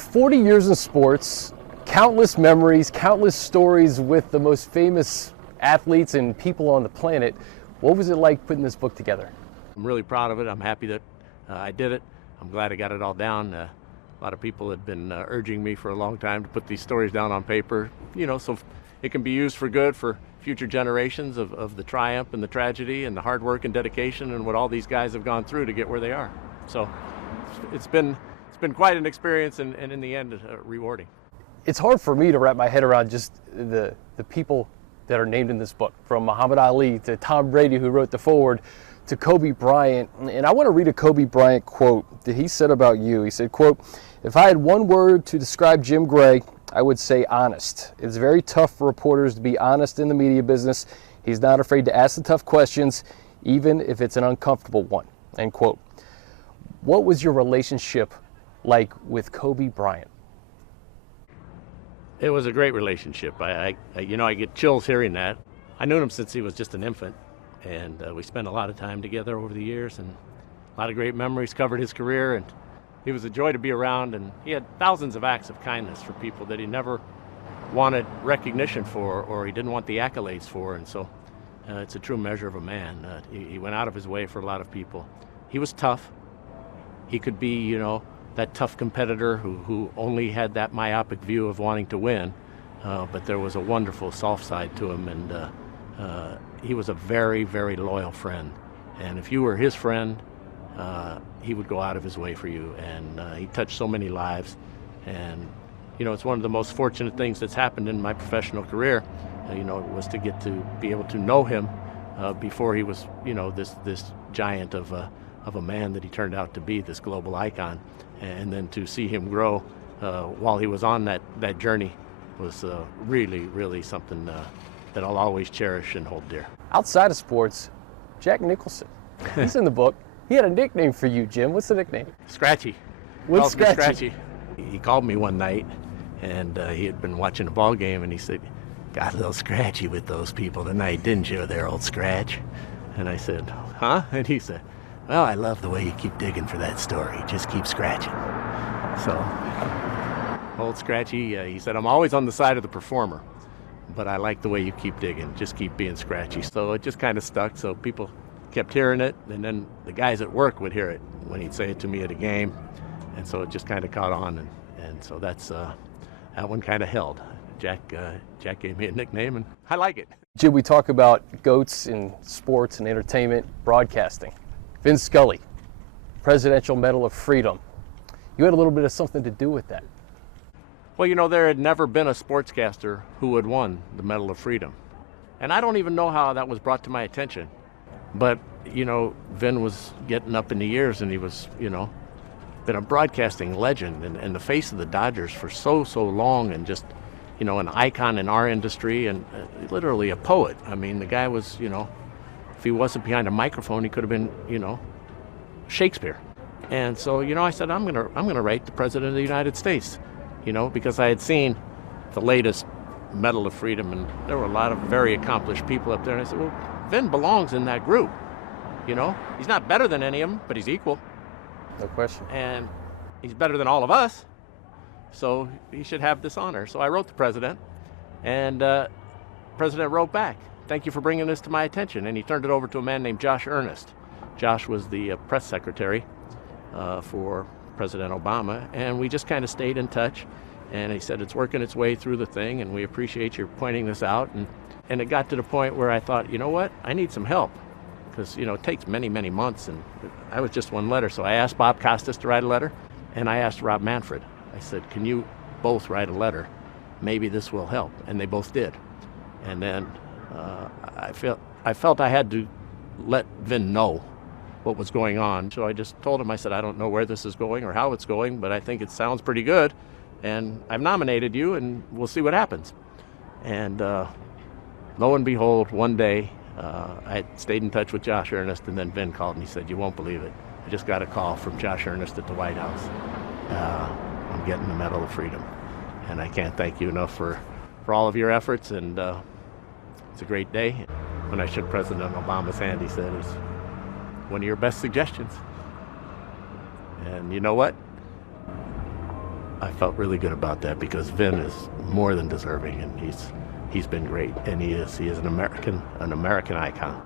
40 years in sports, countless memories, countless stories with the most famous athletes and people on the planet. What was it like putting this book together? I'm really proud of it. I'm happy that I did it. I'm glad I got it all down. A lot of people had been urging me for a long time to put these stories down on paper, so it can be used for good for future generations of the triumph and the tragedy and the hard work and dedication and what all these guys have gone through to get where they are. So it's been quite an experience and in the end rewarding. It's hard for me to wrap my head around just the people that are named in this book, from Muhammad Ali to Tom Brady, who wrote the foreword, to Kobe Bryant. And I want to read a Kobe Bryant quote that he said about you. He said, quote, "If I had one word to describe Jim Gray, I would say honest. It's very tough for reporters to be honest in the media business. He's not afraid to ask the tough questions, even if it's an uncomfortable one," end quote. What was your relationship like with Kobe Bryant? It was a great relationship. I get chills hearing that. I knew him since he was just an infant, and we spent a lot of time together over the years, and a lot of great memories covered his career, and he was a joy to be around, and he had thousands of acts of kindness for people that he never wanted recognition for or he didn't want the accolades for, and so it's a true measure of a man. He went out of his way for a lot of people. He was tough. He could be, that tough competitor who only had that myopic view of wanting to win, but there was a wonderful soft side to him, and he was a very, very loyal friend. And if you were his friend, he would go out of his way for you, and he touched so many lives. And it's one of the most fortunate things that's happened in my professional career. Was to get to be able to know him before he was, this giant of a man that he turned out to be, this global icon, and then to see him grow while he was on that journey was really, really something that I'll always cherish and hold dear. Outside of sports, Jack Nicholson, he's in the book. He had a nickname for you, Jim. What's the nickname? Scratchy. What's Scratchy? He called me one night, and he had been watching a ball game, and he said, "Got a little scratchy with those people tonight, didn't you, there, old Scratch?" And I said, "Huh?" And he said, "Well, I love the way you keep digging for that story. Just keep scratching." So, old Scratchy, he said, "I'm always on the side of the performer, but I like the way you keep digging. Just keep being scratchy." So it just kind of stuck. So people kept hearing it, and then the guys at work would hear it when he'd say it to me at a game, and so it just kind of caught on, and so that's that one kind of held. Jack gave me a nickname, and I like it. Jim, we talk about GOATs in sports and entertainment, broadcasting. Vin Scully, Presidential Medal of Freedom. You had a little bit of something to do with that. Well, there had never been a sportscaster who had won the Medal of Freedom, and I don't even know how that was brought to my attention. But, Vin was getting up in the years, and he was, been a broadcasting legend and the face of the Dodgers for so long, and just, an icon in our industry, and literally a poet. I mean, the guy was, if he wasn't behind a microphone, he could have been, Shakespeare. And so, I said, I'm gonna write the President of the United States, because I had seen the latest Medal of Freedom, and there were a lot of very accomplished people up there, and I said, well, Vin belongs in that group. He's not better than any of them, but he's equal. No question. And he's better than all of us, so he should have this honor. So I wrote the president, and the president wrote back, "Thank you for bringing this to my attention." And he turned it over to a man named Josh Earnest. Josh was the press secretary for President Obama, and we just kind of stayed in touch. And he said, "It's working its way through the thing, and we appreciate your pointing this out." And it got to the point where I thought, you know what, I need some help, because, it takes many, many months, and I was just one letter. So I asked Bob Costas to write a letter, and I asked Rob Manfred. I said, "Can you both write a letter? Maybe this will help." And they both did. And then I felt I had to let Vin know what was going on. So I just told him, I said, "I don't know where this is going or how it's going, but I think it sounds pretty good, and I've nominated you, and we'll see what happens." And lo and behold, one day, I stayed in touch with Josh Earnest, and then Vin called and he said, "You won't believe it. I just got a call from Josh Earnest at the White House. I'm getting the Medal of Freedom, and I can't thank you enough for all of your efforts, and it's a great day." When I shook President Obama's hand, he said, "It's one of your best suggestions." And you know what? I felt really good about that because Vin is more than deserving, and he's been great, and he is an American icon.